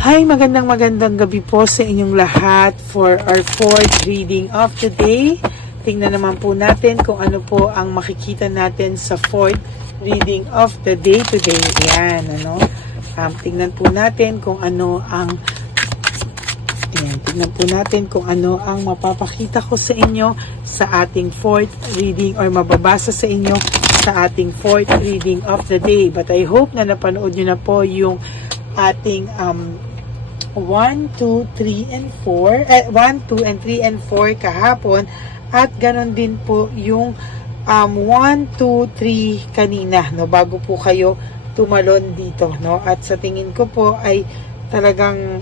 Hi, magandang gabi po sa inyong lahat for our fourth reading of the day. Tingnan naman po natin kung ano po ang makikita natin sa fourth reading of the day today. Ayan, tingnan po natin kung ano ang mapapakita ko sa inyo sa ating fourth reading or mababasa sa inyo sa ating fourth reading of the day. But I hope na napanood nyo na po yung ating 1, 2, 3, and 4 1, 2, and 3, and 4 kahapon at ganon din po yung 1, 2, 3 kanina, bago po kayo tumalon dito, at sa tingin ko po ay talagang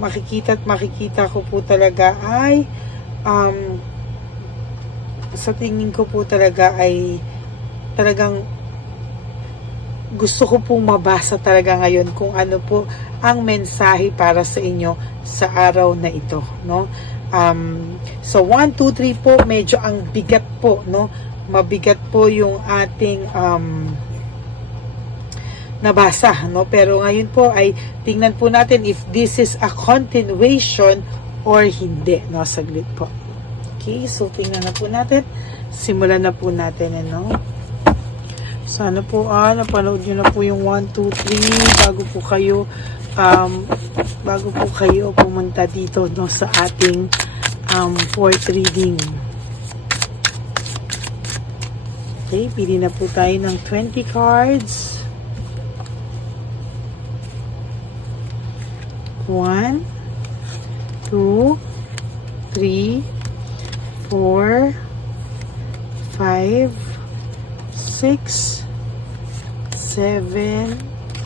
makikita ko po talaga ay talagang gusto ko pong mabasa talaga ngayon kung ano po ang mensahe para sa inyo sa araw na ito, So 1, 2, 3 po, medyo ang bigat po, mabigat po yung ating nabasa, pero ngayon po ay tingnan po natin if this is a continuation or hindi, saglit po. Okay, so tingnan na po natin, simulan na po natin, Sana po napanood nyo na po yung 1, 2, 3 bago po kayo pumunta dito sa ating fourth reading. Okay, pili na po tayo ng 20 cards. 1, 2, 3, 4, 5, 6, 7,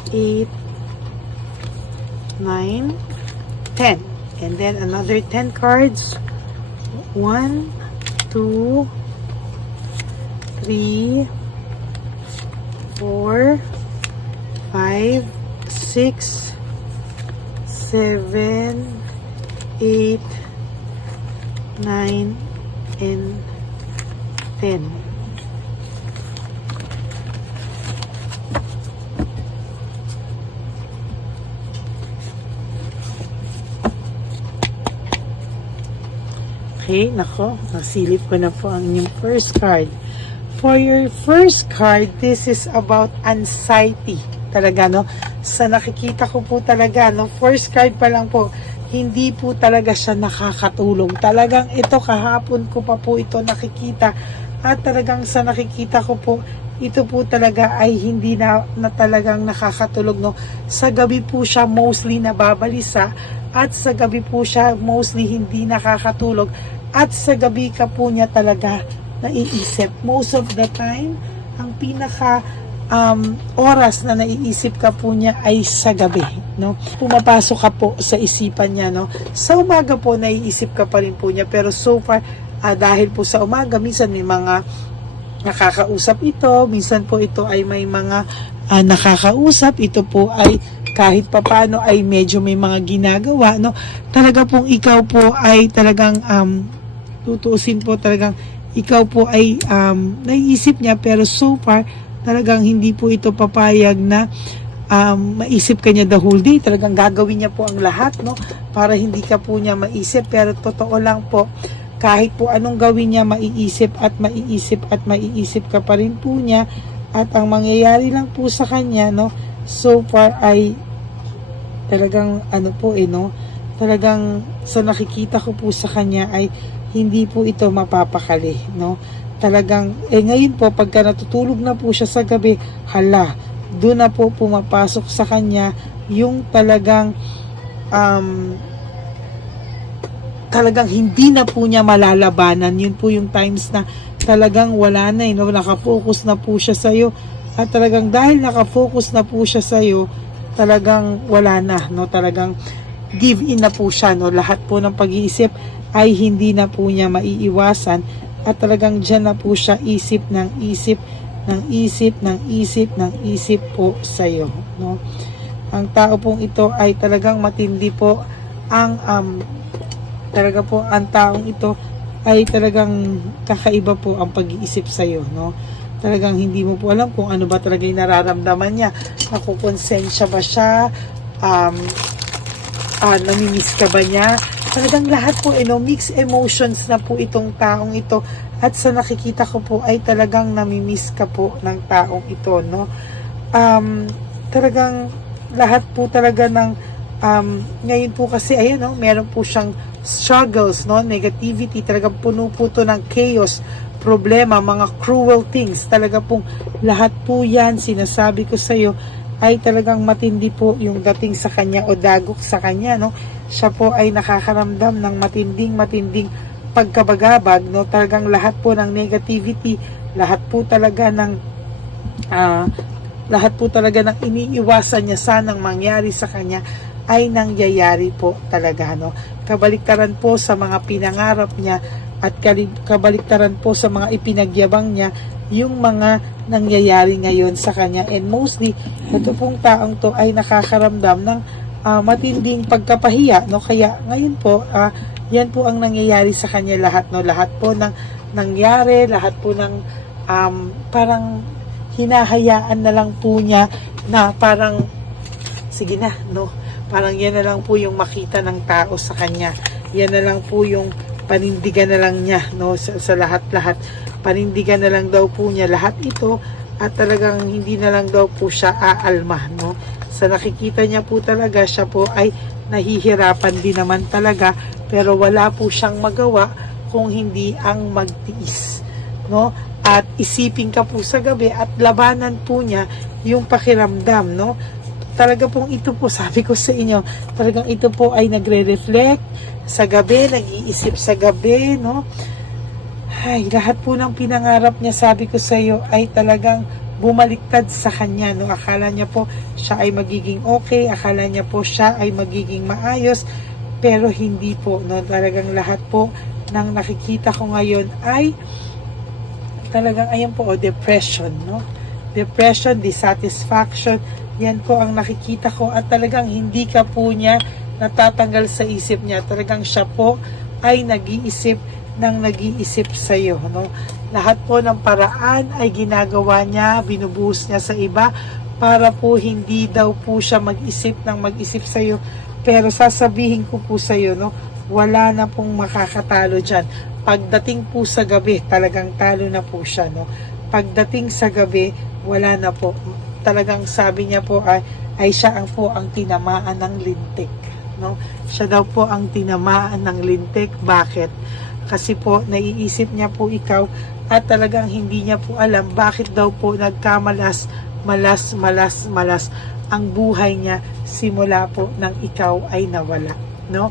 8, 9, 10. And then another 10 cards. 1, 2, 3, 4, 5, 6, 7, 8, 9, and 10. Okay, nako, nasilip ko na po ang inyong first card. For your first card, this is about anxiety. Talaga, sa nakikita ko po talaga, first card pa lang po, hindi po talaga siya nakakatulong. Talagang ito, kahapon ko pa po ito nakikita. At talagang sa nakikita ko po, ito po talaga ay hindi na talagang nakakatulog, Sa gabi po siya mostly nababalisa. At sa gabi po siya mostly hindi nakakatulog. At sa gabi ka po niya talaga naiisip. Most of the time, ang pinaka oras na naiisip ka po niya ay sa gabi. Pumapasok ka po sa isipan niya. Sa umaga po naiisip ka pa rin po niya. Pero so far, dahil po sa umaga, minsan may mga nakakausap ito. Minsan po ito ay may mga nakakausap. Ito po ay kahit papano ay medyo may mga ginagawa, talaga pong ikaw po ay talagang tutuusin po, talagang ikaw po ay naiisip niya, pero so far talagang hindi po ito papayag na maisip ka niya the whole day. Talagang gagawin niya po ang lahat, para hindi ka po niya maisip. Pero totoo lang po, kahit po anong gawin niya, maiisip ka pa rin po niya. At ang mangyayari lang po sa kanya, so far ay talagang talagang sa nakikita ko po sa kanya ay hindi po ito mapapakali, Talagang ngayon po pagka natutulog na po siya sa gabi, doon na po pumapasok sa kanya yung talagang talagang hindi na po niya malalabanan. Yun po yung times na talagang wala na, nakafocus na po siya sa'yo. At talagang dahil nakafocus na po siya sa'yo, talagang wala na, Talagang give in na po siya, Lahat po ng pag-iisip ay hindi na po niya maiiwasan. At talagang dyan na po siya isip po sa'yo, Ang tao pong ito ay talagang matindi po. Ang taong ito ay talagang kakaiba po ang pag-iisip sa'yo, Talagang hindi mo po alam kung ano ba talaga yung nararamdaman niya. Nakukonsensya ba siya? namimiss ka ba niya? Talagang lahat po, mixed emotions na po itong taong ito. At sa nakikita ko po ay talagang namimiss ka po ng taong ito, no? Talagang lahat po talaga ng ngayon po kasi, ayun, no, meron po siyang struggles, no? Negativity, talagang puno po to ng chaos, problema, mga cruel things. Talaga pong lahat po yan, sinasabi ko sa iyo, ay talagang matindi po yung dating sa kanya o dagok sa kanya, no? Siya po ay nakakaramdam ng matinding pagkabagabag, no? Talagang lahat po ng negativity, lahat po talaga ng iniiwasan niya sanang mangyari sa kanya ay nangyayari po talaga, no? Kabaliktaran po sa mga pinangarap niya at kabaliktaran po sa mga ipinagyabang niya yung mga nangyayari ngayon sa kanya. And mostly, ito pong taong to ay nakakaramdam ng matinding pagkapahiya, no? Kaya ngayon po, yan po ang nangyayari sa kanya lahat, no? Lahat po ng nangyari, lahat po ng parang hinahayaan na lang po niya na parang sige na, no? Parang yan na lang po yung makita ng tao sa kanya. Yan na lang po yung panindigan na lang niya, no? Sa lahat-lahat. Panindigan na lang daw po niya lahat ito at talagang hindi na lang daw po siya aalma, no? Sa nakikita niya po talaga, siya po ay nahihirapan din naman talaga, pero wala po siyang magawa kung hindi ang magtiis, no? At isipin ka po sa gabi at labanan po niya yung pakiramdam, no? Talaga pong ito po, sabi ko sa inyo, talagang ito po ay nagre-reflect sa gabi, nag-iisip sa gabi, no? Ay, lahat po ng pinangarap niya, sabi ko sa iyo, ay talagang bumaliktad sa kanya, no? Akala niya po siya ay magiging okay, akala niya po siya ay magiging maayos, pero hindi po, no? Talagang lahat po ng nakikita ko ngayon ay talagang ayan po, depression, no? Depression, dissatisfaction, yan po ang nakikita ko at talagang hindi ka po niya natatanggal sa isip niya. Talagang siya po ay nag-iisip sa iyo, no? Lahat po ng paraan ay ginagawa niya, binubuhos niya sa iba para po hindi daw po siya mag-isip sa iyo. Pero sasabihin ko po sa iyo, no, wala na pong makakatalo diyan. Pagdating po sa gabi, talagang talo na po siya, no? Pagdating sa gabi, wala na po. Talagang sabi niya po ay siya ang tinamaan ng lintik, no? Siya daw po ang tinamaan ng lintik. Bakit? Kasi po naiisip niya po ikaw at talagang hindi niya po alam bakit daw po nagkamalas ang buhay niya simula po nang ikaw ay nawala, no?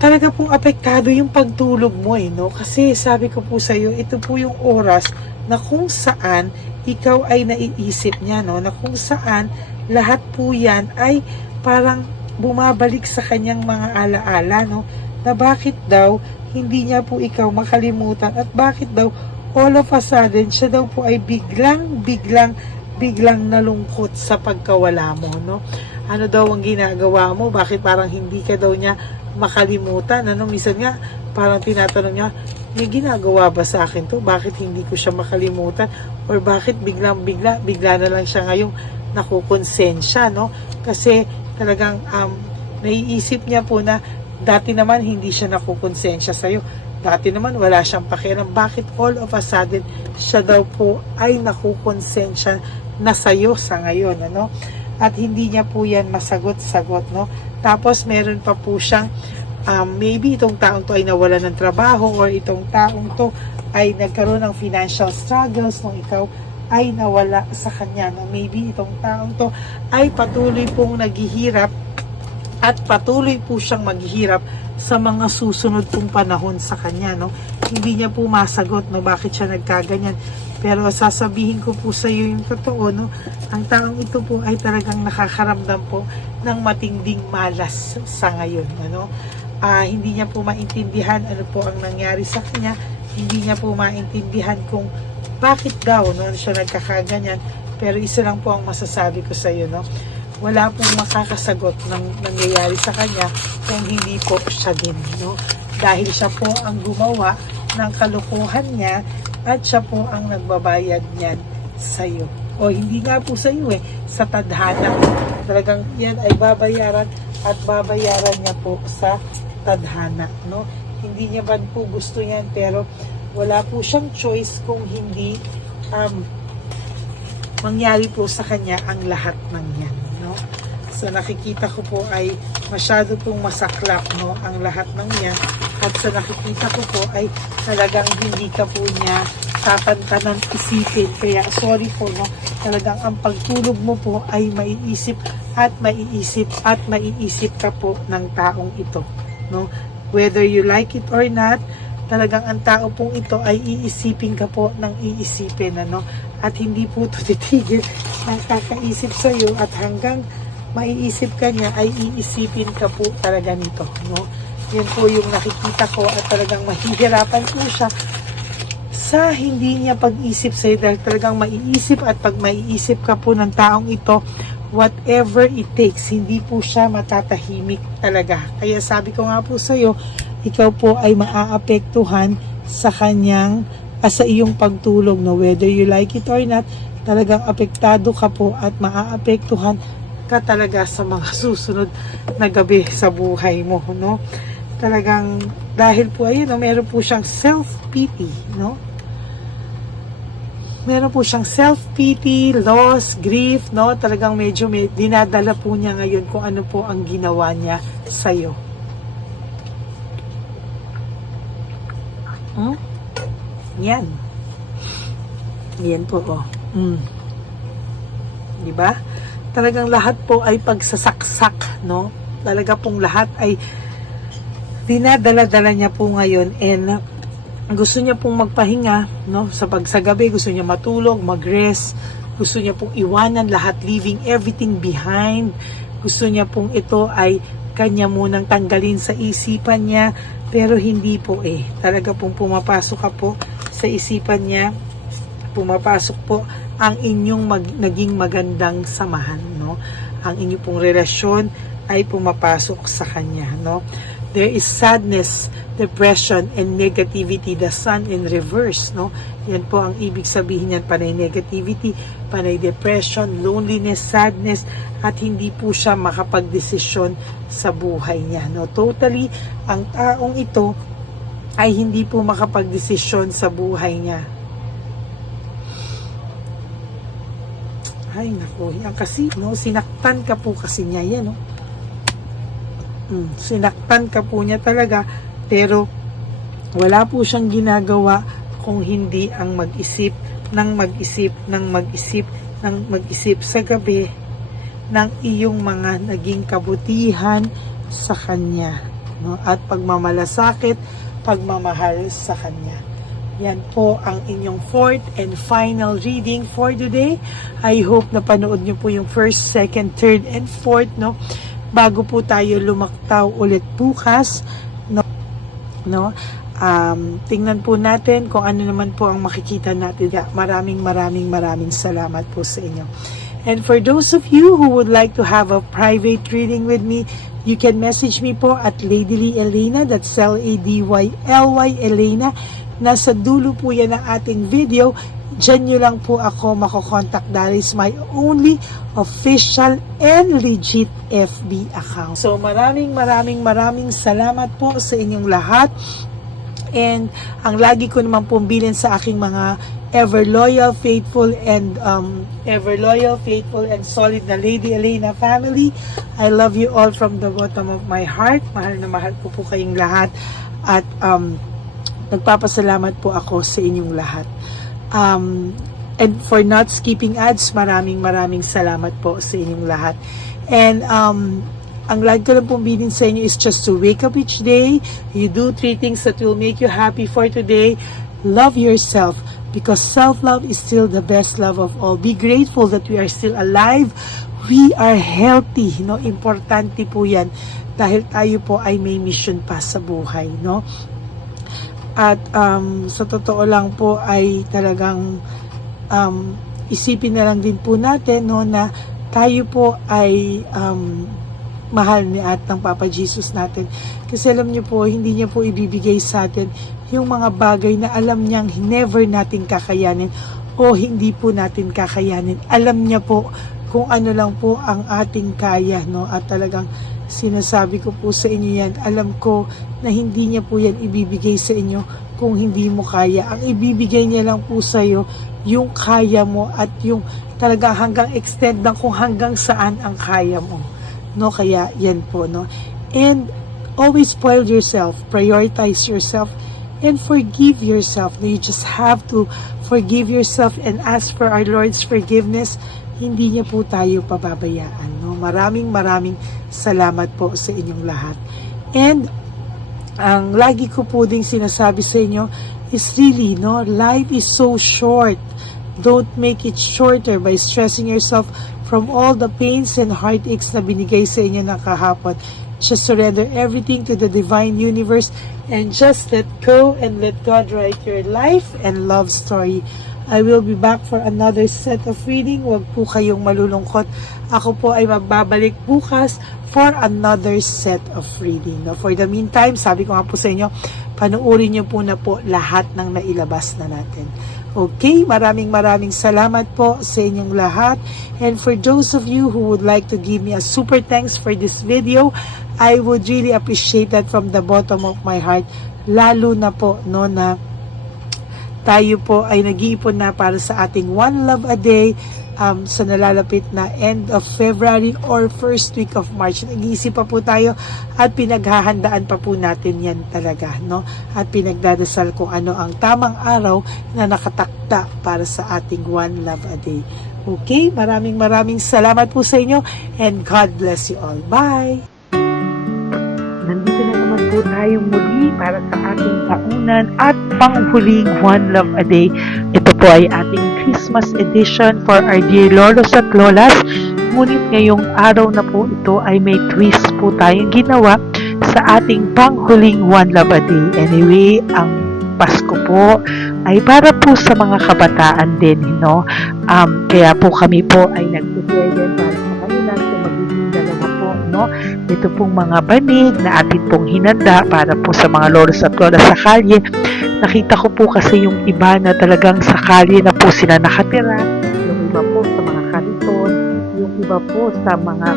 Talaga pong apektado yung pagtulog mo, no? Kasi sabi ko po sa iyo, ito po yung oras na kung saan ikaw ay naiisip niya, no? Na kung saan lahat po yan ay parang bumabalik sa kanyang mga alaala, no? Na bakit daw hindi niya po ikaw makalimutan at bakit daw all of a sudden siya daw po ay biglang nalungkot sa pagkawala mo, no? Ano daw ang ginagawa mo? Bakit parang hindi ka daw niya makalimutan, ano? Minsan nga parang tinatanong niya, may ginagawa ba sa akin to? Bakit hindi ko siya makalimutan? Or bakit bigla na lang siya ngayong nakukonsensya, no? Kasi talagang naiisip niya po na dati naman hindi siya nakukonsensya sa'yo. Dati naman wala siyang pakialam. Bakit all of a sudden siya daw po ay nakukonsensya na sa'yo sa ngayon, ano? At hindi niya po yan masagot-sagot, no? Tapos meron pa po siyang maybe itong taong to ay nawala ng trabaho or itong taong to ay nagkaroon ng financial struggles nung ikaw ay nawala sa kanya, no? Maybe itong taong to ay patuloy pong naghihirap at patuloy po siyang maghihirap sa mga susunod pong panahon sa kanya, no? Hindi niya po masagot, no, bakit siya nagkaganyan. Pero sasabihin ko po sa iyo yung totoo, no? Ang taong ito po ay talagang nakakaramdam po ng matinding malas sa ngayon, ano? Hindi niya po maintindihan ano po ang nangyari sa kanya. Hindi niya po maintindihan kung bakit daw, no, siya nagkakaganyan. Pero isa lang po ang masasabi ko sa iyo, no? Wala pong makakasagot ng nangyayari sa kanya kung hindi po siya din, no? Dahil siya po ang gumawa ng kalukuhan niya at siya po ang nagbabayad niyan sa iyo. O hindi nga po sa iyo sa tadhana. Talagang yan ay babayaran at babayaran niya po sa tadhana, no? Hindi niya ba po gusto yan, pero wala po siyang choice kung hindi mangyari po sa kanya ang lahat ng yan, no? So nakikita ko po ay masyado pong masaklap, no, ang lahat ng yan, at sa nakikita ko po ay talagang hindi ka po niya tatantanan isipin. Kaya sorry po, no, talagang ang pagtulog mo po ay maiisip at maiisip at maiisip ka po ng taong ito, no? Whether you like it or not, talagang ang tao pong ito ay iisipin ka po ng iisipin, ano? At hindi po ito titigil ng kakaisip sa iyo, at hanggang maiisip ka niya ay iisipin ka po talaga nito, no? Yun po yung nakikita ko, at talagang mahihirapan po siya sa hindi niya pag-isip sa iyo, dahil talagang maiisip, at pag maiisip ka po ng taong ito, whatever it takes, hindi po siya matatahimik talaga. Kaya sabi ko nga po sa iyo, ikaw po ay maaapektuhan sa kanyang, sa iyong pagtulog, no? Whether you like it or not, talagang apektado ka po at maaapektuhan ka talaga sa mga susunod na gabi sa buhay mo, no? Talagang dahil po ayun, no, meron po siyang self-pity, no? Meron po siyang self-pity, loss, grief, no? Talagang medyo dinadala po niya ngayon kung ano po ang ginawa niya sa'yo. Yan. Yan po, oh. Diba? Talagang lahat po ay pagsasaksak, no? Talaga pong lahat ay dinadala-dala niya po ngayon, and gusto niya pong magpahinga, no? Sa gabi, gusto niya matulog, mag-rest, gusto niya pong iwanan lahat, leaving everything behind. Gusto niya pong ito ay kanya munang tanggalin sa isipan niya, pero hindi po Talaga pong pumapasok ka po sa isipan niya, pumapasok po ang inyong naging magandang samahan, no? Ang inyong pong relasyon ay pumapasok sa kanya, no? There is sadness, depression, and negativity, the sun in reverse, no? Yan po ang ibig sabihin yan, panay negativity, panay depression, loneliness, sadness, at hindi po siya makapagdesisyon sa buhay niya, no? Totally, ang taong ito ay hindi po makapagdesisyon sa buhay niya. Ay, naku, yan kasi, no? Sinaktan ka po kasi niya yan, no? Sinaktan ka po niya talaga, pero wala po siyang ginagawa kung hindi ang mag-isip sa gabi ng iyong mga naging kabutihan sa kanya, no? At pagmamalasakit, pagmamahal sa kanya. Yan po ang inyong fourth and final reading for today. I hope na panood niyo po yung first, second, third, and fourth, no? Bago po tayo lumaktaw ulit bukas, no? Tingnan po natin kung ano naman po ang makikita natin. Maraming salamat po sa inyo. And for those of you who would like to have a private reading with me, you can message me po at Ladyly Elena, that's Ladyly Elena. Nasa dulo po yan ng ating video. Diyan nyo lang po ako makokontak. That is my only official and legit FB account. So maraming salamat po sa inyong lahat. And ang lagi ko naman pong bilin sa aking mga ever loyal, faithful, and solid na Lady Elena family. I love you all from the bottom of my heart. Mahal na mahal ko po kayong lahat. At nagpapasalamat po ako sa inyong lahat. And for not skipping ads, maraming salamat po sa inyong lahat. And ang lagi ko lang pong bilin sa inyo is just to wake up each day. You do 3 things that will make you happy for today. Love yourself, because self-love is still the best love of all. Be grateful that we are still alive. We are healthy, no? Importante po yan, dahil tayo po ay may mission pa sa buhay, no? At sa totoo lang po ay talagang isipin na lang din po natin, no, na tayo po ay mahal ni at ng Papa Jesus natin. Kasi alam niyo po, hindi niya po ibibigay sa atin yung mga bagay na alam niyang never natin kakayanin o hindi po natin kakayanin. Alam niya po kung ano lang po ang ating kaya, no? At talagang sinasabi ko po sa inyo yan, alam ko na hindi niya po yan ibibigay sa inyo kung hindi mo kaya. Ang ibibigay niya lang po sa iyo yung kaya mo at yung talaga hanggang extend ng kung hanggang saan ang kaya mo, no? Kaya yan po, no? And always spoil yourself, prioritize yourself, and forgive yourself. You just have to forgive yourself and ask for our Lord's forgiveness. Hindi niya po tayo pababayaan, no? Maraming salamat po sa inyong lahat. And ang lagi ko po ding sinasabi sa inyo is really, no, life is so short. Don't make it shorter by stressing yourself from all the pains and heartaches na binigay sa inyo ng kahapon. Just surrender everything to the divine universe and just let go and let God write your life and love story. I will be back for another set of reading. Huwag po kayong malulungkot. Ako po ay magbabalik bukas for another set of reading. No? For the meantime, sabi ko nga po sa inyo, panuorin niyo po na po lahat ng nailabas na natin. Okay, maraming salamat po sa inyong lahat. And for those of you who would like to give me a super thanks for this video, I would really appreciate that from the bottom of my heart. Lalo na po, no, na tayo po ay nag-iipon na para sa ating One Love a Day sa nalalapit na end of February or first week of March. Nag-iisip pa po tayo at pinaghahandaan pa po natin yan talaga, no? At pinagdadasal kung ano ang tamang araw na nakatakda para sa ating One Love a Day. Okay, maraming salamat po sa inyo and God bless you all. Bye! Nandito na naman po tayong muli para sa ating taunan at panghuling One Love a Day. Ito po ay ating Christmas edition for our dear lolos at lolas. Ngunit ngayong araw na po ito ay may twist po tayong ginawa sa ating panghuling One Love a Day. Anyway, ang Pasko po ay para po sa mga kabataan din, no? Kaya po kami po ay nag-prepare din para sa kanila sa magiging dalawa po, no? Ito pong mga banig na atin pong hinanda para po sa mga lolos at lolas sa kalye. Nakita ko po kasi yung iba na talagang sa kalye na po sila nakatira, yung iba po sa mga kariton, yung iba po sa mga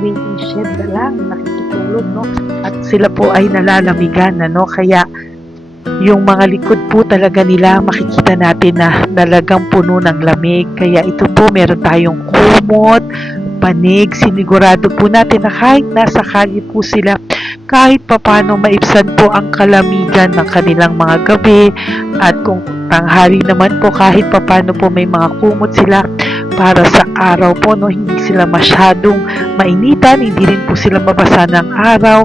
waiting shed na lang nakikitulog, no? At sila po ay nalalamigan na, no? Kaya yung mga likod po talaga nila makikita natin na talagang puno ng lamig. Kaya ito po meron tayong kumot, panig, sinigurado po natin na kahit nasa kalye po sila, kahit papano maibsan po ang kalamigan ng kanilang mga gabi, at kung tanghali naman po kahit papano po may mga kumot sila para sa araw po, no, hindi sila masyadong mainitan, hindi rin po sila mabasa ng araw.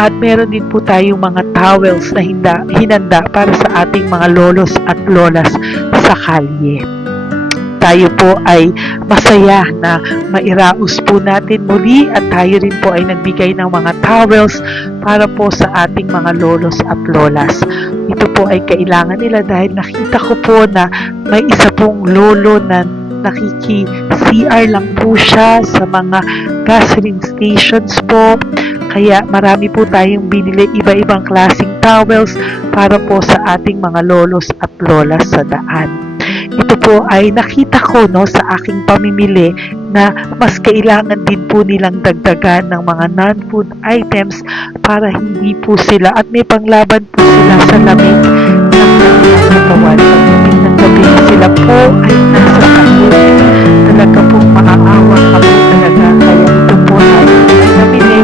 At meron din po tayong mga towels na hinanda para sa ating mga lolos at lolas sa kalye. Tayo po ay masaya na mairaos po natin muli at tayo rin po ay nagbigay ng mga towels para po sa ating mga lolos at lolas. Ito po ay kailangan nila dahil nakita ko po na may isa pong lolo na nakiki-CR lang po siya sa mga gasoline stations po. Kaya marami po tayong binili iba-ibang klaseng towels para po sa ating mga lolos at lolas sa daan. Ito po ay nakita ko, no, sa aking pamimili na mas kailangan din po nilang dagdagan ng mga non-food items para hindi po sila at may panglaban po sila sa lamig ng kanilang katawan. Pagdating ng gabi sila po ay nasa sakit. Talaga pong maaawa ka po talaga. Kaya ito po ay namili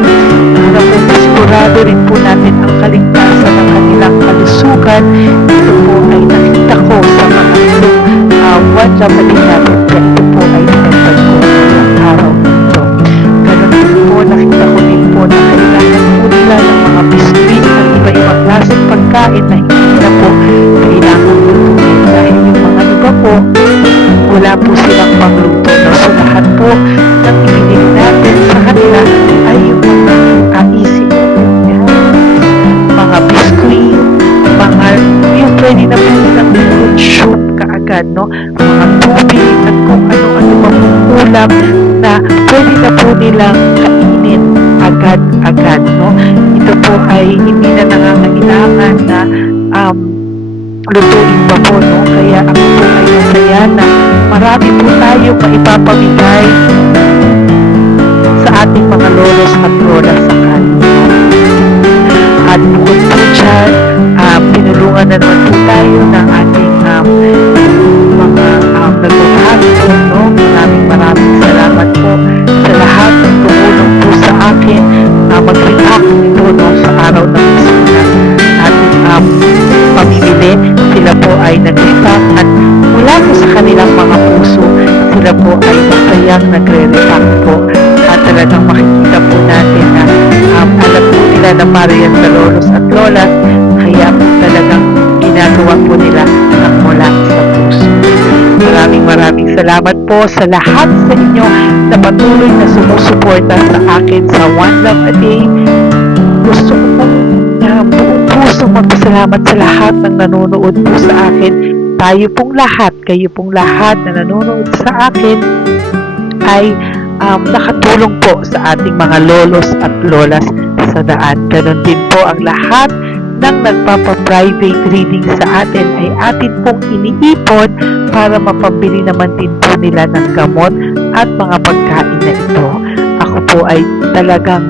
para po masigurado rin po natin ang kaligtasan ng kanilang kalusugan. Ito po ay nakita ko sa mga One Love a Day natin. Kaya ito po ay pinagpag ko ng araw nito. Ganun din po, nakita ko din po na kailangan po nila ng mga biskuit at iba-ibang klaseng pagkain na hindi na po kailangan lutuin. Dahil yung mga iba po, wala po silang pangluto. So lahat po ng ibinili natin sa kanila ay yung mga easy mga biskuit, mga yung pwede na po nilang soup kaagad, no? Mga tubig at kung ano-ano pa pong ulam na pwede na po nilang kainin agad-agad, no? Ito po ay hindi na nangangailangan na lutuin pa po, no? Kaya ako po ay masaya na marami po tayo maipapamigay sa ating mga lolos at lola sa kanila. At bukod po dyan, pinulungan na naman po tayo ng ating mga nagbabago po, no? Maraming salamat po sa lahat ng tumulong po sa akin na mag-react ito, no? Sa araw ng mismo na ating pamimili. Sila po ay nag-react at mula po sa kanilang mga puso, sila po ay masayang nagre-react po. At talagang makikita po natin na alam po nila na para yan sa lolos at lolas, kaya po talagang ginagawa po nila ang mula sa puso. Maraming salamat po sa lahat sa inyo na patuloy na sumusuporta sa akin sa One Love a Day. Gusto ko pong buong puso magpasalamat sa lahat ng nanonood po sa akin. Tayo pong lahat, kayo pong lahat na nanonood sa akin ay nakatulong po sa ating mga lolos at lolas sa daan. Ganon din po ang lahat ng nagpapa-private reading sa atin ay atin pong iniipon para mapambili naman din po nila ng gamot at mga pagkain na ito. Ako po ay talagang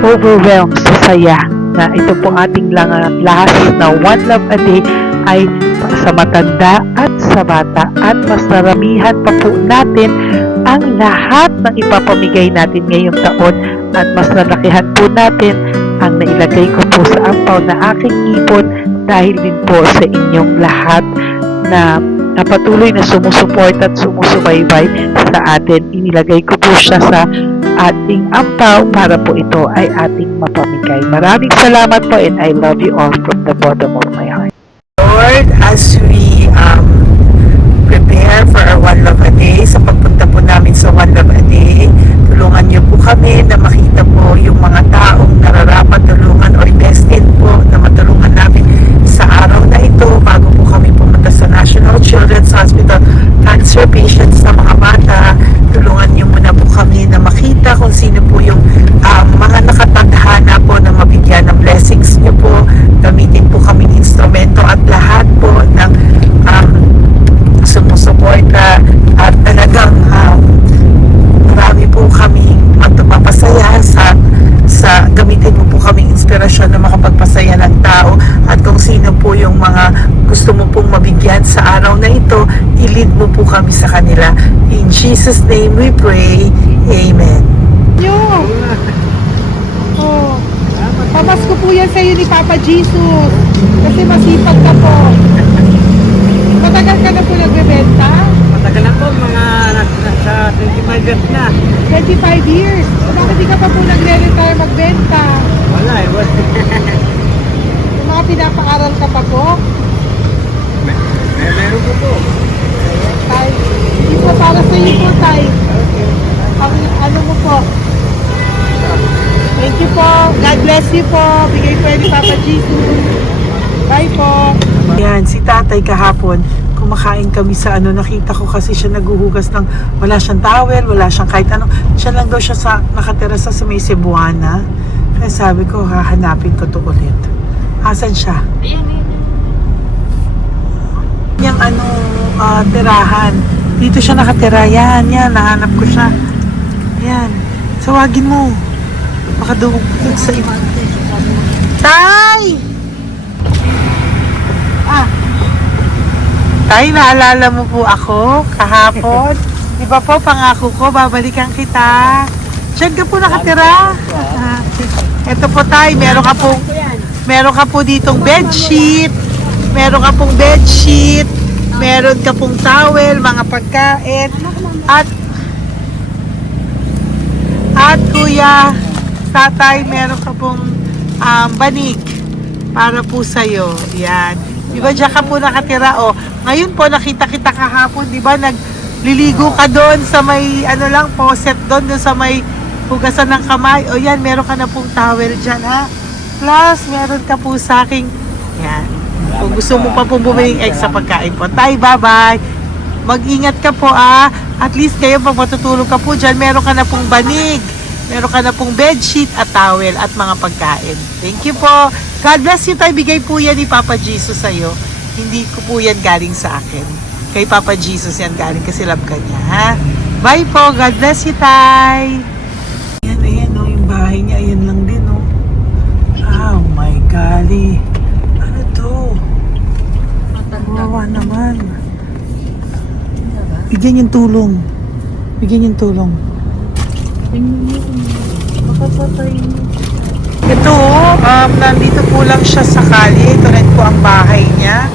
overwhelmed sa saya na ito po ating last na One Love a Day ay sa matanda at sa bata at mas naramihan pa po natin ang lahat ng ipapamigay natin ngayong taon at mas nalakihan po natin ang nailagay ko po sa ampaw na aking ipon dahil din po sa inyong lahat na patuloy na sumusuport at sumusubaybay sa atin. Inilagay ko po siya sa ating ampaw para po ito ay ating mapamigay. Maraming salamat po and I love you all from the bottom of my heart. Lord, as we prepare for our One Love a Day, sa pagpunta po namin sa One Love a Day, tulungan niyo po kami na makita po yung mga taong nararapat tulungan or destined po na matulungan namin sa araw na ito bago po kami pumunta sa National Children's Hospital cancer patients na mga bata. Tulungan niyo muna po kami na makita kung sino po yung mga nakatadhana po na mabigyan ng blessings niyo po. Gamitin po kami instrumento at lahat po ng sumusuporta at talagang marami po kami magpapasaya sa gamitin mo po kaming inspirasyon na makapagpasaya ng tao at kung sino po yung mga gusto mo pong mabigyan sa araw na ito, i-lead mo po kami sa kanila. In Jesus' name we pray. Amen. Oh, pamasko po yan sa'yo ni Papa Jesus kasi masipag ka po. Matagal ka na po nagbebenta? Matagal na po, mga nasa 25 years na. 25 years. Bakit di ka pa po nagre-retire magbenta? Wala eh, Yung mga pinapaaral ka pa po? meron po po. Tay, hindi po para sa iyo po, Tay. Ang ano mo po? Thank you po. God bless you po. Bigay po yan ni Papa Jesus. Bye po. Yan, si tatay kahapon, kumakain kami sa nakita ko kasi siya naguhugas ng, wala siyang towel, wala siyang kahit ano. Siya lang daw siya nakatira sa may Cebuana. Kaya sabi ko, hahanapin ko to ulit. Asan siya? Yung tirahan. Dito siya nakatira. Yan, nahanap ko siya. Yan. Tawagin mo. Baka doon sa iba. Tay! Tay, naalala mo po ako kahapon? Di ba po, pangako ko, babalikan kita. Diyan ka po nakatira. Ito po, Tay, meron ka po ditong bedsheet. Meron ka pong bedsheet. Meron ka pong towel, mga pagkain. At kuya, tatay, meron ka pong banig para po sa'yo. Yan. Di ba diyan ka po nakatira? O, ngayon po nakita kita kahapon, di ba nagliligo ka doon sa may faucet doon sa may hugasan ng kamay. O yan, meron ka na pong towel dyan, ha? Plus, meron ka po sa aking, yan. Kung gusto mo pa pong bumili extra pagkain po. Tay, bye-bye. Mag-ingat ka po, At least kayo, pag matutulog ka po dyan, meron ka na pong banig. Meron ka na pong bedsheet at towel at mga pagkain. Thank you po. God bless you tayo. Bigay po yan ni Papa Jesus sa'yo. Hindi ko po yan galing sa akin. Kay Papa Jesus yan galing kasi love ka niya, ha? Bye po. God bless you, tay. Ayan, oh, yung bahay niya. Ayan lang din, oh. Oh my golly. Ano to? Wawa naman. Bigyan yung tulong. Bigyan yung tulong. Ito, nandito po lang siya sa kalye. Ito rin po ang bahay niya.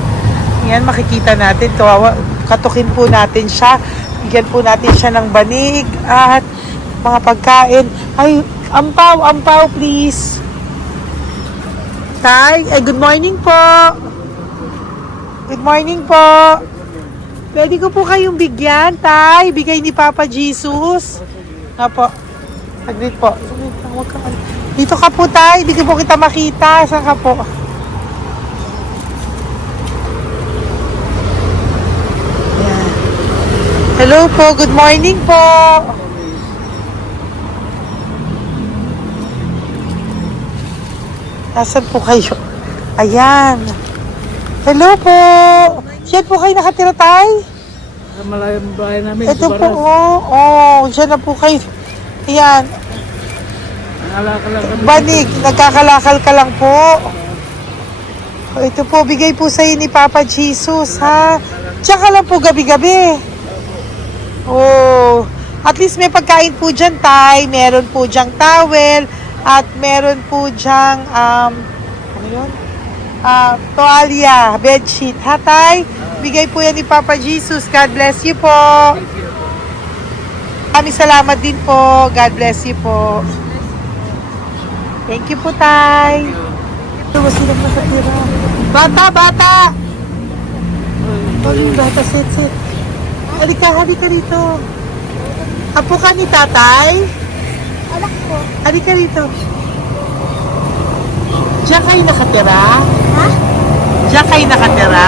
Yan, makikita natin. Katukin po natin siya. Bigyan po natin siya ng banig at mga pagkain. Ay, ampaw, please. Tay, good morning po. Good morning po. Pwede ko po kayong bigyan, tay. Bigay ni Papa Jesus. Apo. Saglit po. Saglit lang, huwag kang... Dito ka po, tay. Hindi po kita makita. Saan ka po? Ayan. Hello po. Good morning po. Nasaan po kayo? Ayan. Hello po. Diyan po kayo nakatira, tay? Sa malayang bahay namin. Ito po, oh. Diyan na po kayo. Ayan. Naalakal lang kami. Banig, nagkakalakal ka lang po. Ito po, bigay po sa'yo ni Papa Jesus, ha? Tsaka lang po gabi-gabi. Oh, at least may pagkain po dyan, tay. Meron po dyang towel. At meron po dyang, ano yun? Toalya, bedsheet, ha, tay? Bigay po yan ni Papa Jesus. God bless you po. Maraming salamat din po. God bless you po. Thank you po, tay. Ito, silang nakatira. Bata! Oh, bata, sit. Halika rito. Apo ka ni tatay? Anak ko. Halika rito. Diyan kayo nakatira? Ha? Diyan kayo nakatira?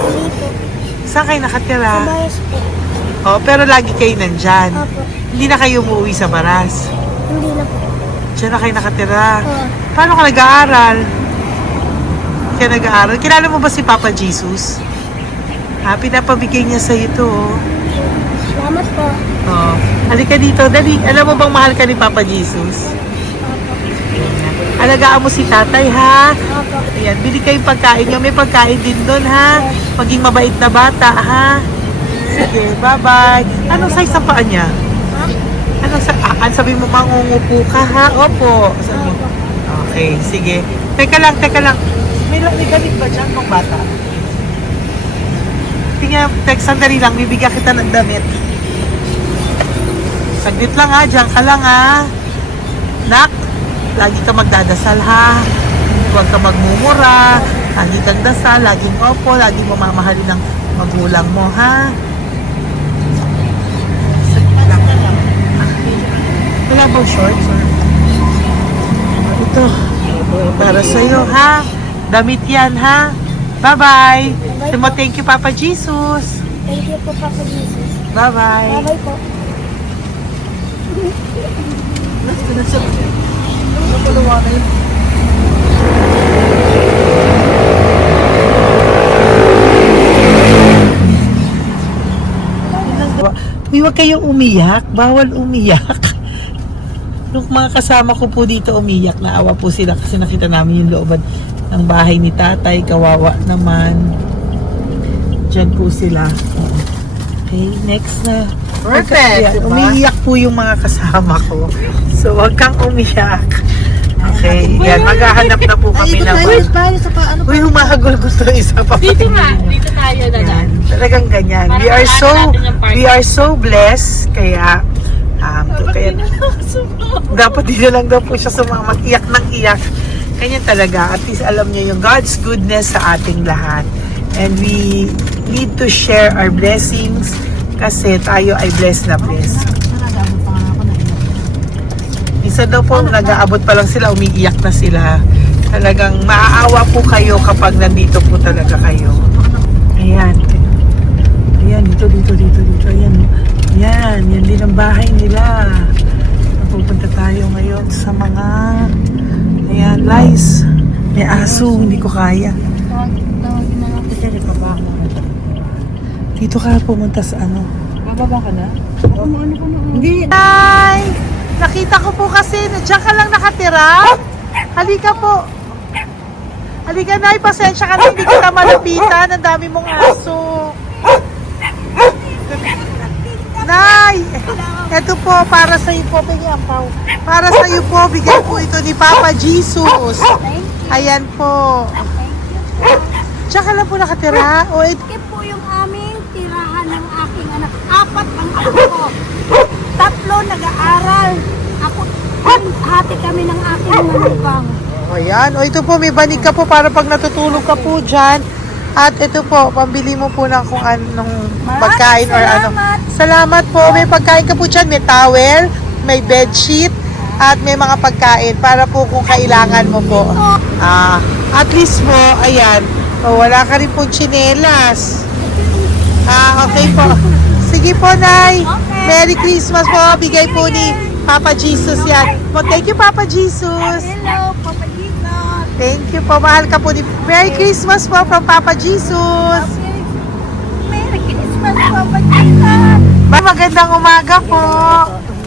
Dito. Saan kayo nakatira? Bayas po. Oh, pero lagi kayo nandyan. Opo. Hindi na kayo umuwi sa Baras. Hindi na po. Diyan na kayo nakatira. Oo. Paano ka nag-aaral? Kaya nag-aaral? Kilala mo ba si Papa Jesus? Ha, pinapabigay niya sa ito. Salamat po. Oh. Halika dito, dali. Alam mo bang mahal ka ni Papa Jesus? Opo. Alagaan mo si tatay, ha? Opo. Ayan, bili kayong pagkain niyo. May pagkain din doon, ha? Maging mabait na bata, ha? Sige, bye-bye. Anong size ang paa niya? Ha? Sabi mo, mangungupo ka, ha? Opo. Sabi mo. Okay, sige. Teka lang. May gamit ba dyan ng bata? Tingnan, sandali lang. Bibigyan kita ng damit. Saglit lang, ha? Diyan ka lang, ha? Nak, lagi ka magdadasal, ha? Huwag ka magmumura. Lagi kang dasal. Laging opo. Laging mamamahalin ng magulang mo, ha? Saglit lang. Wala bang shorts? Ito. Para sa'yo, ha? Damit yan, ha? Bye-bye. Sabi mo, thank you, Papa Jesus. Thank you po, Papa Jesus. Bye-bye. Bye-bye po. Uy, huwag kayong umiyak. Bawal umiyak. Nung mga kasama ko po dito umiyak, naawa po sila kasi nakita namin yung looban ng bahay ni tatay. Kawawa naman. Diyan po sila. Okay, next na. Perfect, diba? Umiiyak po yung mga kasama ko. So, huwag kang umiyak. Okay, yan. Maghahanap na po kami naman. Uy, humahagol ko to isa pa. Dito tayo na Yan. Talagang ganyan. We are so blessed. Kaya, dapat dito lang daw po siya sumama. Iyak ng iyak. Kanya talaga. At least alam niya yung God's goodness sa ating lahat. And we need to share our blessings kasi tayo ay blessed na blessed. Isa daw po, nag-aabot pa lang sila, umiiyak na sila. Talagang maaawa po kayo kapag nandito po talaga kayo. Ayan. Ayan, dito. Ayan. Yan din ang bahay nila. Pupunta tayo ngayon sa mga, ayan, lice. May aso, hindi ko kaya. Tawagin na lang. Kasi baba ako. Dito ka pumunta sa ano. Bababa ka na? Ano ko na? Hindi. Hi! Nakita ko po kasi, diyan ka lang nakatira. Halika po. Halika, Nay, pasensya ka na, hindi kita malapitan. Ang dami mong aso. Nay, eto po, para sa iyo po, para sa iyo po, bigay po ito ni Papa Jesus. Ayan po. Diyan ka lang po nakatira. O, Ito po yung aming tirahan ng aking anak. 4 ang anak ko. 3 nag-aaral. Ako, hati kami ng aking manugang. ayan. O, ito po, may banig ka po para pag natutulog ka po dyan. At ito po, pambili mo po ng kung anong pagkain or ano. Salamat po. May pagkain ka po dyan. May towel, may bedsheet, at may mga pagkain para po kung kailangan mo po. At least po, ayan. O, wala ka rin po tsinelas. Okay po. Sige po, Nay. Merry Christmas po. Bigay po ni Papa Jesus yan. Thank you, Papa Jesus. Hello, Papa Jesus. Thank you po. Mahal ka po ni... Merry Christmas po from Papa Jesus. Merry Christmas, Papa Jesus. Magandang umaga po.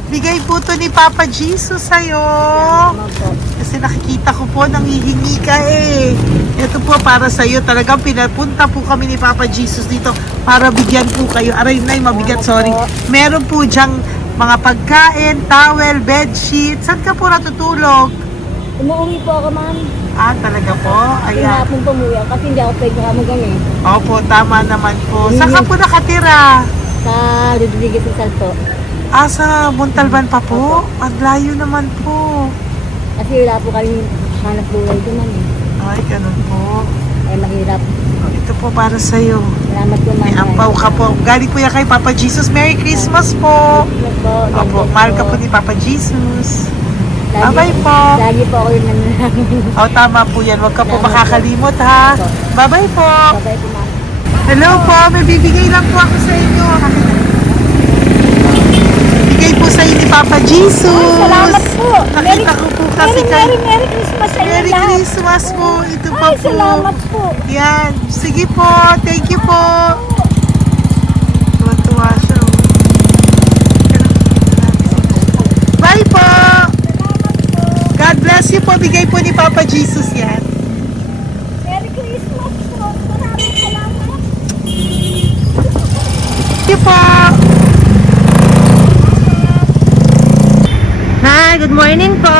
Bigay po to ni Papa Jesus sa'yo. Kasi nakikita ko po, nanghihingi ka eh. Ito po para sa'yo. Talagang pinapunta po kami ni Papa Jesus dito para bigyan po kayo. Aray, Nay, mabigat, sorry. Meron po diyang mga pagkain, towel, bedsheet. Saan ka po natutulog? Umuwi po ako, ma'am. Talaga po? Ayan. Pinapong pumuya kasi hindi ako pwede kamagang eh. Opo, tama naman po. Saan ka po nakatira? Sa Rodriguez ng Salto. Sa Montalban pa po? Ang layo naman po. Kasi wala po kami hanap buhay ko, ma'am. Ay, ganun po. Eh, mahirap. Ito po para sa'yo. Salamat po, ma'am. May ampaw ka po. Galing po yan kay Papa Jesus. Merry Christmas po. Opo, mahal ka po ni Papa Jesus. Bye-bye po. Lagi po ako yung nananamin. Tama po yan. Huwag ka po makakalimot, ha? Bye-bye po. Babay po, ma'am. Hello po. May bibigay lang po ako sa inyo. Bigay po sa inyo ni Papa Jesus. Salamat po. Nakita ko po kasi kay... Merry Christmas sa inyo Merry lahat. Christmas po. Ito pa Ay, po. salamat po. Yan. Sige po. Thank you po. Tuwa-tuwa siya. Bye po. God bless you po. Bigay po ni Papa Jesus yan. Merry Christmas po. Maraming salamat. Thank you po. Hi, good morning po.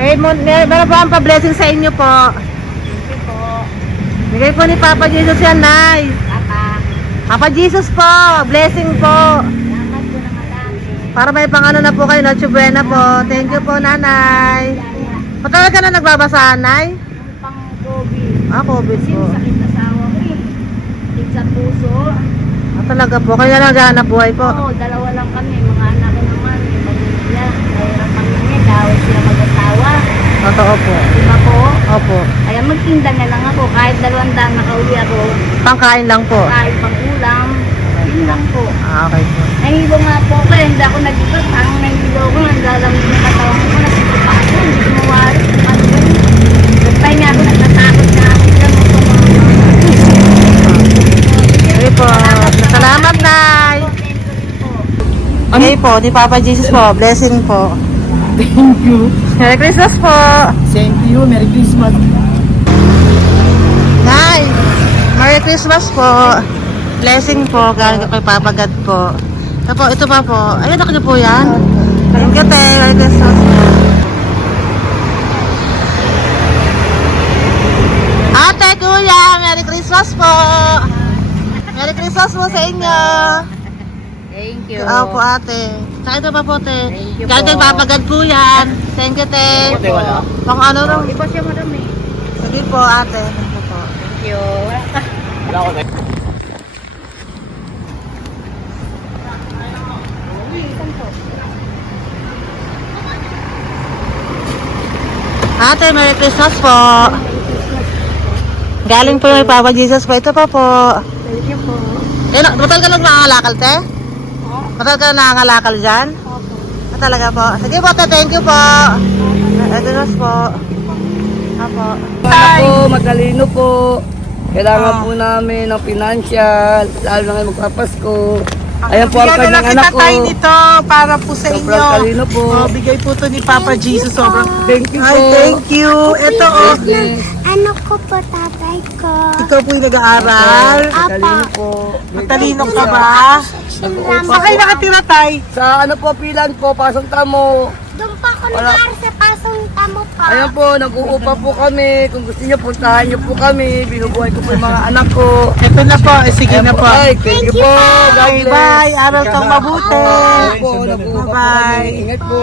Meron po ang pa-blessing sa inyo po. Thank you po. Bigay po ni Papa Jesus yan, Nay. Papa. Papa Jesus po, blessing po. Salamat po ng madami. Para may pangano na po kayo, Noche Buena po. Thank you po, Nanay. Matagal ka na nagbabasahan, Nay? Pang COVID. COVID Kasi po. sakit na asawa ko eh. Sakit sa puso. Talaga po, kaya naghahanap buhay po. Oo, 2 lang kami. Mga anak ko naman. May pamilya. Mayroon kami niya. Dahil sila mag-asawa. Totoo po. Diba po? Opo. Kaya magtinda na lang ako. Kahit 200 nakauwi ako. Pangkain lang po. Kahit pang ulam. Yun lang po. Okay po. Nahilo nga po ako. Hindi ako nag-ibat. Ang nahilo ko. Naglalamig na katawan ko. Nagsipa ako. Hindi ko mawari. Ano ba yun? Nagpahinga ako. Nagtatakot na ako. Okay po. Salamat, Nay. Okay po, ni Papa Jesus po. Blessing po. Thank you. Merry Christmas po. Same to you. Merry Christmas. Nay, Merry Christmas po. Blessing po, galing kay Papa God po. Ito pa po. Ayun, ako niyo po yan. Thank you, te. Merry Christmas po. Ate, kuya, Merry Christmas po. Merry Christmas po sa inyo. Thank you. Opo, ate. Saka ito pa po, te. Thank you Galing kay po. Papa God po yan. Thank you, te. Ate, wala. Pang ano lang. Iba siya marami. Sige po, ate. Thank you po. Thank you. Wala ko na. Ate, Merry Christmas po. Galing po yung Papa Jesus po. Ito pa po. Thank you po. Matagal ka lang nangangalakal, te? Matagal ka lang nangangalakal dyan? Talaga po. Sige po, te. Thank you po. Merry Christmas po. Apo. Sana po, matalino po. Kailangan po namin ng financial, lalo na ngayon magpapasko. Ayan po ang Bigyan na lang kanyang anak kita ko. tayo nito para po sa Sobrang inyo. talino po. Oh, bigay po to ni Papa Jesus. Sobrang Thank you Ay, po. thank you. Ito oh. Ano ko po tatay ko? Ikaw po yung nag-aaral. Matalino po. Matalino ka ba? Saan kayo nakatira tay? Sa ano po, pilan po, pasong tamo. Doon pa ako nag-aaral sa pasong tamo pa. Ayan po, nag-uupa po kami. Kung gusto niyo, puntahan niyo po kami. Binubuhay ko po yung mga anak ko. Ito na po. Sige na po. Ay, thank you po. God Bye bless. bye. Aral kang mabuti. Ayan po, nag-uupa po Bye-bye. kami. Ingat po.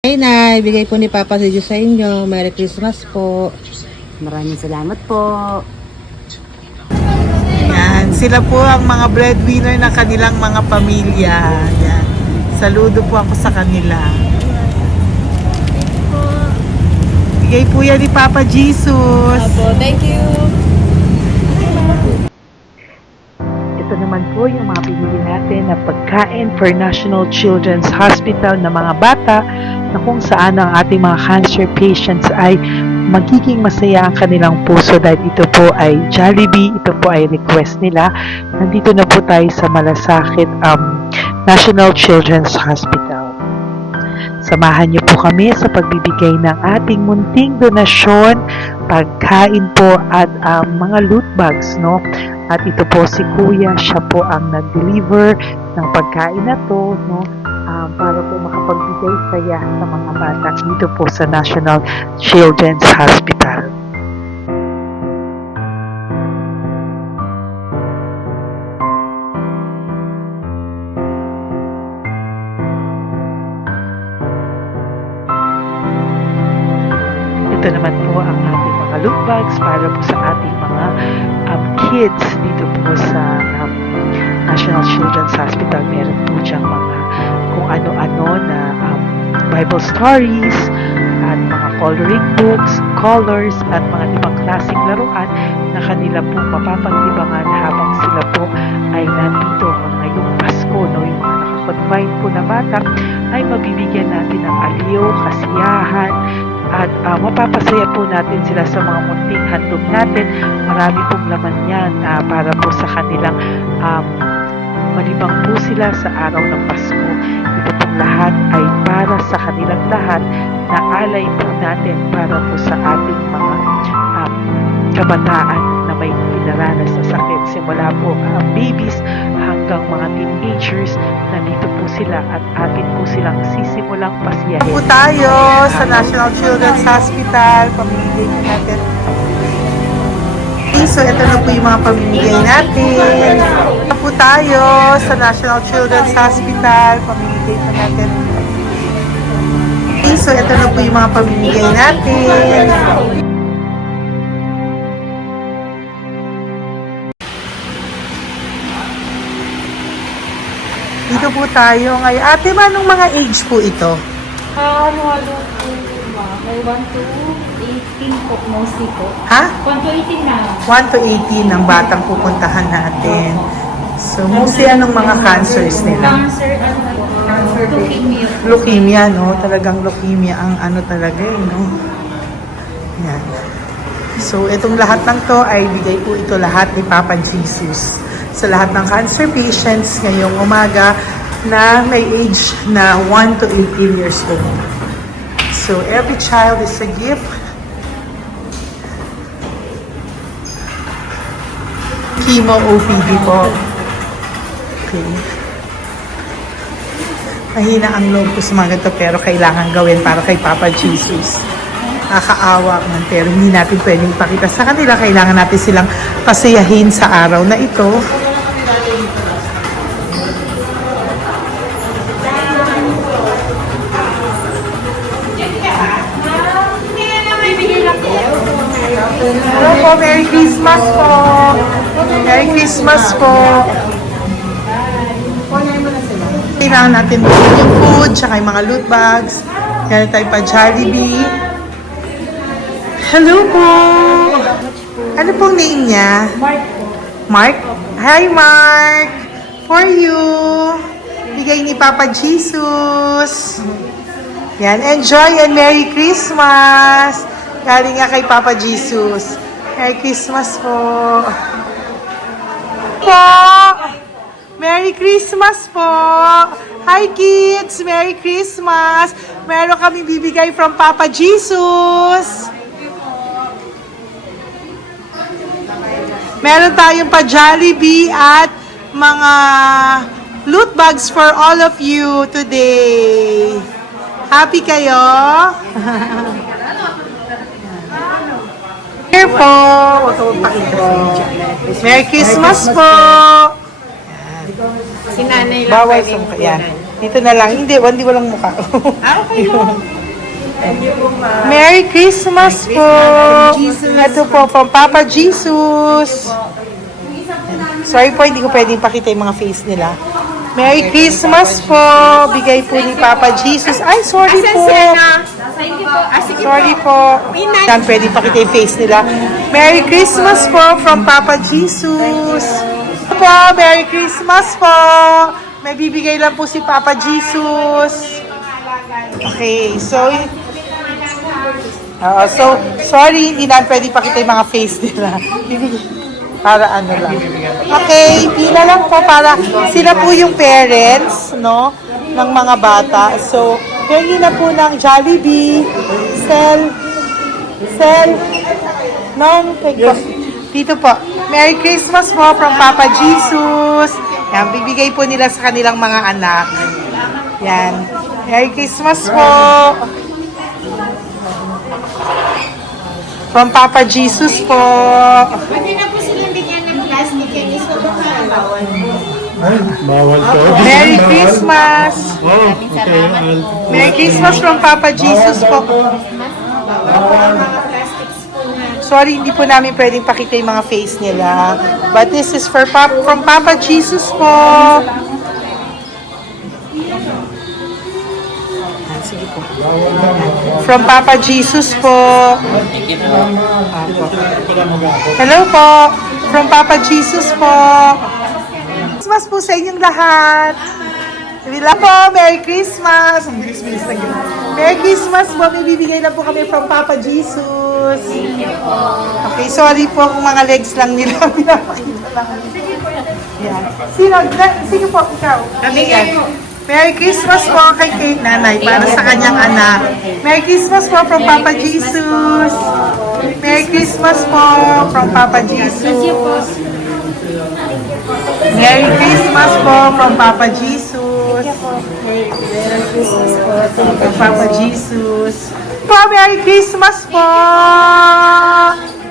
Ay, Nay, bigay po ni Papa si Diyos sa inyo. Merry Christmas po. Maraming salamat po. Yan. Sila po ang mga breadwinner ng kanilang mga pamilya. Yan. Saludo po ako sa kanila. Bigay po yan ni Papa Jesus. Thank you. Ito naman po yung mga pinili natin na pagkain for National Children's Hospital na mga bata na kung saan ang ating mga cancer patients ay magiging masaya ang kanilang puso dahil ito po ay Jollibee, ito po ay request nila. Nandito na po tayo sa Malasakit National Children's Hospital. Samahan niyo po kami sa pagbibigay ng ating munting donasyon, pagkain po at mga loot bags, no? At ito po si Kuya, siya po ang nag-deliver ng pagkain na to, no? Para po makapagbigay saya sa mga bata dito po sa National Children's Hospital. Ito naman po ang ating mga loot bags para po sa ating mga kids dito po sa National Children's Hospital. Meron po diyang mga kung ano-ano na Bible stories at mga coloring books, colors at mga ibang klaseng laruan na kanila pong mapapagdibangan habang sila po ay nandito ngayong Pasko, no? Yung mga nakakonfine po na bata ay mabibigyan natin ng aliw, kasiyahan at mapapasaya po natin sila sa mga munting handog natin. Marami pong laman yan para po sa kanilang malibang po sila sa araw ng Pasko. Ito pong lahat ay para sa kanilang lahat na alay po natin para po sa ating mga kabataan na may pinaranas na sakit. Simula po babies hanggang mga teenagers, nandito po sila at atin po silang sisimulang pasiyahin. Po tayo sa National Children's Hospital, pamimigay po natin. So, ito na po yung mga pamimigay natin. Ito po tayo sa National Children's Hospital, pamimigay po natin. So, ito na po yung mga pamimigay natin. Dito po tayo ngayon. Ate, manong mga age po ito? Halo-halo po, ma'am. May 1 to 18 po, mostly po. Ha? 1 to 18 na. 1 to 18 ang batang pupuntahan natin. So, mostly anong mga cancers nila? Cancer, ano po? Leukemia. Leukemia, no? Talagang leukemia ang ano talaga eh, no? Yan. So, itong lahat ng to ay bigay po ito lahat ni Papa Jesus sa lahat ng cancer patients ngayong umaga na may age na 1 to 18 years old. So, every child is a gift. Chemo OPD po. Okay. Mahina ang loob ko sa mga ganito pero kailangan gawin para kay Papa Jesus. Nakakaawa man pero hindi natin pwedeng ipakita sa kanila. Kailangan natin silang pasayahin sa araw na ito. Hello po, Merry Christmas po! Merry Christmas po! Kailangan natin bumili yung food, tsaka yung mga loot bags. Kaya tayo pa Jollibee. Hello po! Ano pong name niya? Mark po. Mark? Hi, Mark! For you! Bigay ni Papa Jesus! Yan, enjoy and Merry Christmas! Galing nga kay Papa Jesus. Merry Christmas po! Po! Merry Christmas po! Hi kids! Merry Christmas! Meron kami bibigay from Papa Jesus! Meron tayong pa Jollibee at mga loot bags for all of you today. Happy kayo? Here po! Huwag ka magpakita sa video. Merry Christmas po! Si nanay lang Bawal sa mukha. Yan. Dito na lang. Hindi walang mukha. Okay po. Merry Christmas po! Ito po, from Papa Jesus. Sorry po, hindi ko pwedeng pakita yung mga face nila. Merry Christmas po! Bigay po ni Papa Jesus. Ay, sorry po! Sorry po. Yan, pwedeng pakita yung face nila. Merry Christmas po from Papa Jesus. Po, Merry Christmas po! May bibigay lang po si Papa Jesus. Okay, so sorry, hindi na pwede pakita yung mga face nila. Para ano lang. Okay, pila lang po para sila po yung parents, no, ng mga bata. So, hingi na po ng Jollibee, dito po. Merry Christmas po from Papa Jesus. Yan, bibigay po nila sa kanilang mga anak. Yan. Merry Christmas po. From Papa Jesus po. Pwede na po silang bigyan ng plastic yan. Iso ba ka? Bawal po. Ay, bawal to. Merry Christmas. Oh, okay. Merry Christmas from Papa Jesus po. Sorry, hindi po namin pwedeng pakita yung mga face nila. But this is for from Papa Jesus po. Sige po. From Papa Jesus po. Hello po. From Papa Jesus po. Christmas po sa inyong lahat. Wala po, Merry Christmas. Merry Christmas po. May bibigay na po kami from Papa Jesus. Okay, sorry po kung mga legs lang nila. Pinapakita lang. Yan. Sino po? Ikaw. Yan. Merry Christmas po kay nanay para sa kanyang anak. Merry Christmas po from Papa Jesus. Merry Christmas po from Papa Jesus. Merry Christmas po from Papa Jesus. Merry Christmas po from Papa Jesus. Po, Merry Christmas po.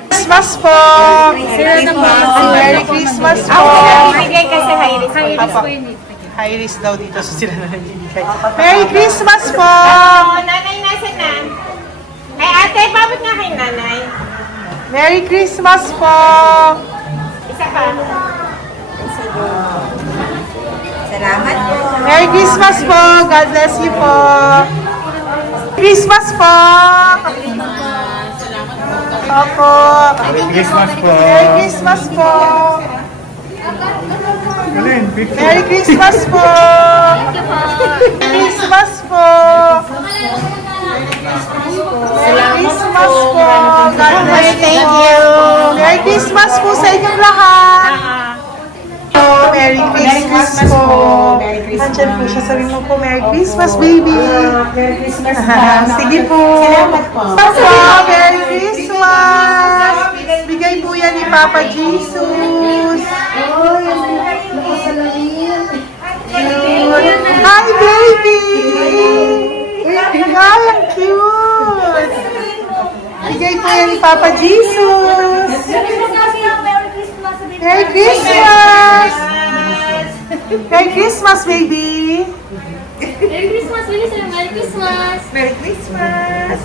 Christmas po. Merry Christmas po. Bigay kasi high-risk. High-risk po yun eh. High risk daw dito so sila na nagbibigay. Merry Christmas po! Nanay, nasa na? Ay, ate, babot nga kay nanay. Merry Christmas po! Isa pa. Salamat po. Merry Christmas po! God bless you po! Christmas po! Opo! Merry Christmas po. Merry Christmas po! Alin, picture. Merry Christmas po! Christmas po! Merry Christmas po! God bless you. Thank you! Merry Christmas po sa inyong lahat! Merry Christmas po! Nandiyan po siya. Sabi mo po, Merry Christmas, baby! Merry Christmas sige po! Salamat po! Merry Christmas! Bigay po yan ni Papa Jesus! Hi, baby! Hi, ang cute! Bigay po yan ni Papa Jesus! Merry Christmas! Merry Christmas, baby! Merry Christmas, Melissa! Merry Christmas! Merry Christmas!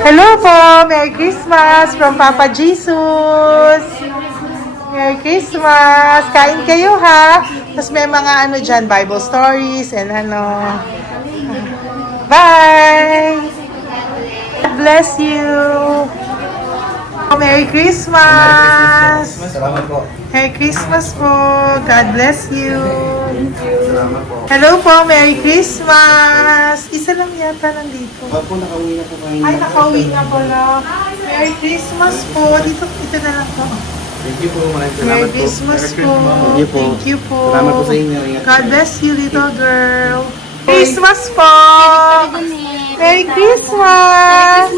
Hello po! Merry Christmas from Papa Jesus! Merry Christmas! Kain kayo ha! Tapos may mga ano dyan, Bible stories and ano. Bye! God bless you! Merry Christmas! Salamat po. Merry Christmas po! God bless you! Hello po! Merry Christmas! Isa lang yata nandito. Opo, nakauwi na po kayo. Ay, nakauwi na pala. Merry Christmas po! Dito na lang po. Thank you po. Maraming salamat Merry po. Christmas po! Thank you po. Thank you po! Salamat po sa inyo. Ingat God bless you, little girl! Christmas po! Merry Christmas!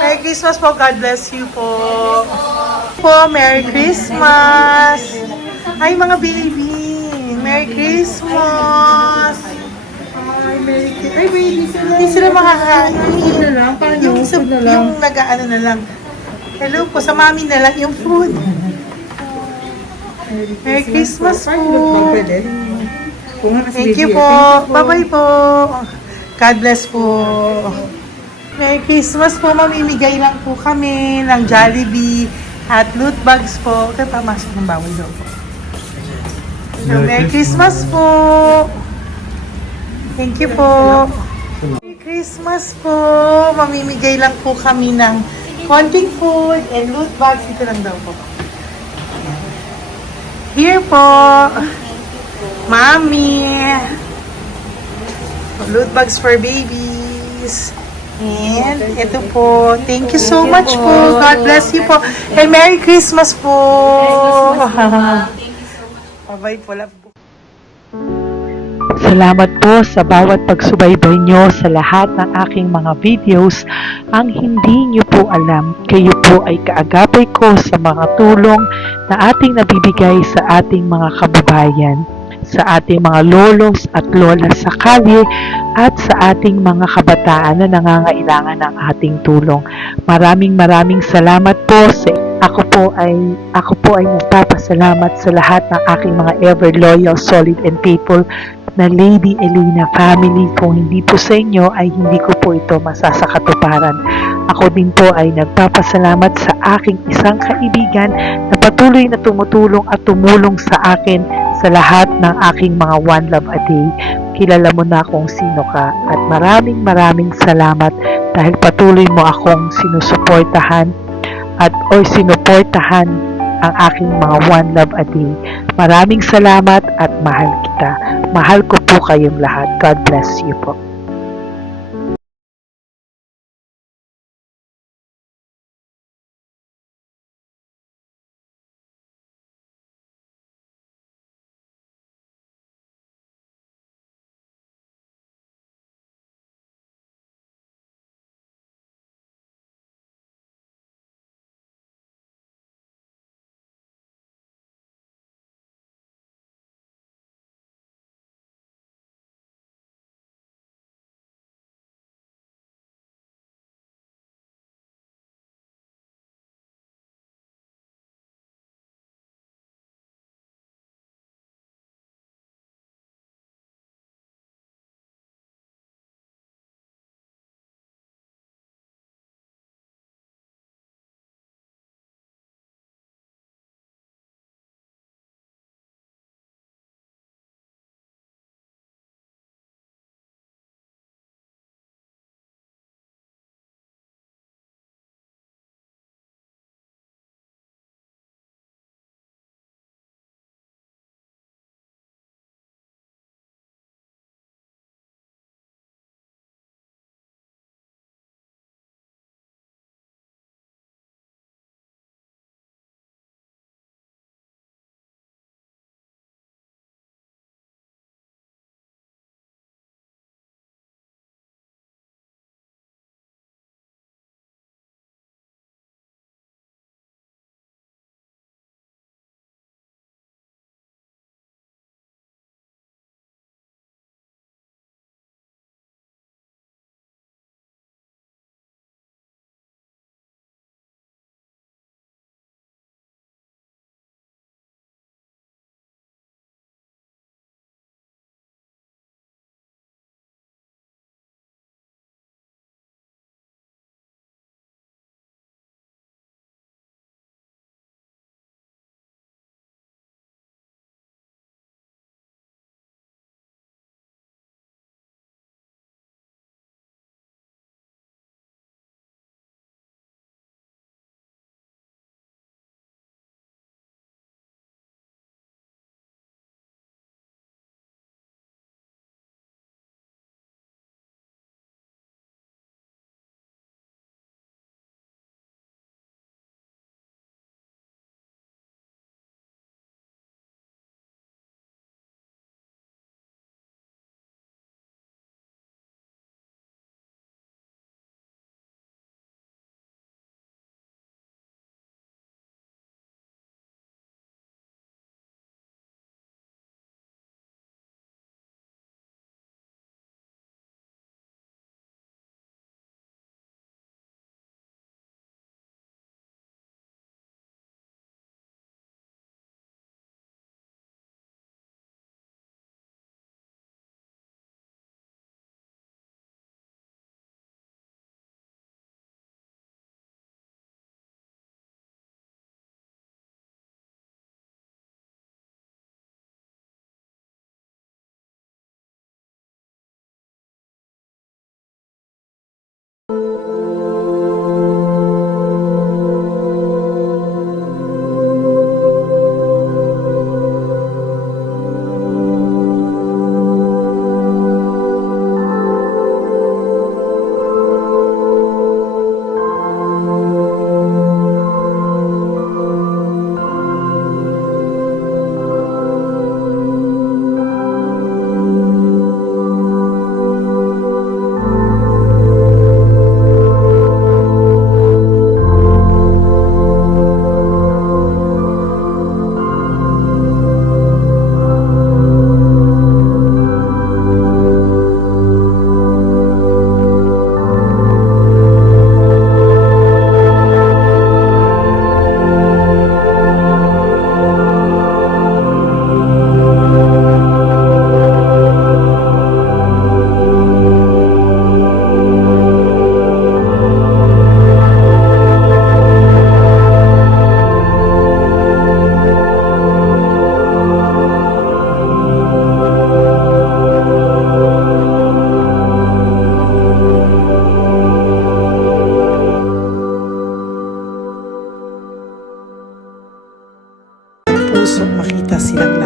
Merry Christmas po! God bless you po! Merry Christmas! Ay, mga baby! Merry Christmas! Ay, Merry Christmas! Ay, baby sila! Hindi sila makakain. Yung na lang? Parang yung nag-ano na lang. Hello po, sa mami na lang yung food. Merry Christmas po! Thank you po! Bye-bye po! God bless po! Merry Christmas po! Mamimigay lang po kami ng Jollibee at loot bags po. Kaya pamasok ng bawal daw po. So, Merry Christmas po! Thank you po! Merry Christmas po! Mamimigay lang po kami ng konting food and loot bags. Ito lang daw po. Here po! Mommy! Loot bags for babies. And ito po. Thank you so much po. God bless you po. And Merry Christmas po. Bye-bye po. Love po. Salamat po sa bawat pagsubaybay nyo sa lahat ng aking mga videos. Ang hindi nyo po alam, kayo po ay kaagapay ko sa mga tulong na ating nabibigay sa ating mga kababayan, sa ating mga lolos at lola sa kalye at sa ating mga kabataan na nangangailangan ng ating tulong. Maraming salamat po sa ako po ay nagpapasalamat sa lahat ng aking mga ever loyal, solid and faithful na Lady Elena family. Kung hindi po sa inyo ay hindi ko po ito masasakatuparan. Ako din po ay nagpapasalamat sa aking isang kaibigan na patuloy na tumutulong at tumulong sa akin sa lahat ng aking mga One Love a Day. Kilala mo na kung sino ka at maraming salamat dahil patuloy mo akong sinusuportahan o sinuportahan ang aking mga One Love a Day. Maraming salamat at mahal kita. Mahal ko po kayong lahat. God bless you po.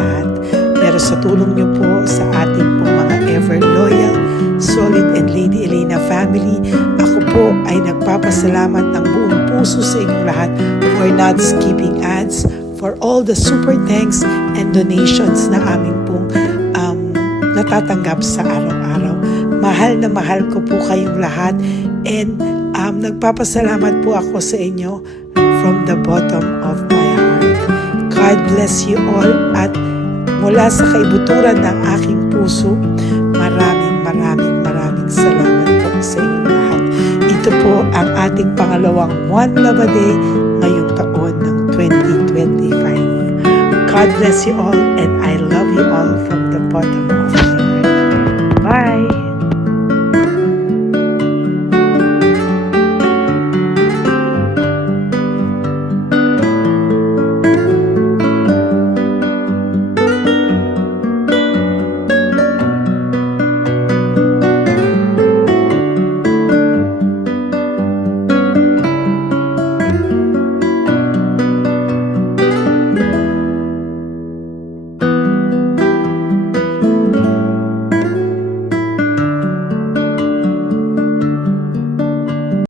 lahat. Pero sa tulong niyo po sa ating po mga ever loyal, solid and Lady Elena family, ako po ay nagpapasalamat ng buong puso sa inyong lahat for not skipping ads, for all the super thanks and donations na aming pong natatanggap sa araw-araw. Mahal na mahal ko po kayong lahat, and nagpapasalamat po ako sa inyo from the bottom of my heart. God bless you all, at mula sa kaibuturan ng aking puso, maraming salamat po sa inyong lahat. Ito po ang ating pangalawang One Love a Day ngayong taon ng 2025. God bless you all, and I love you all from the bottom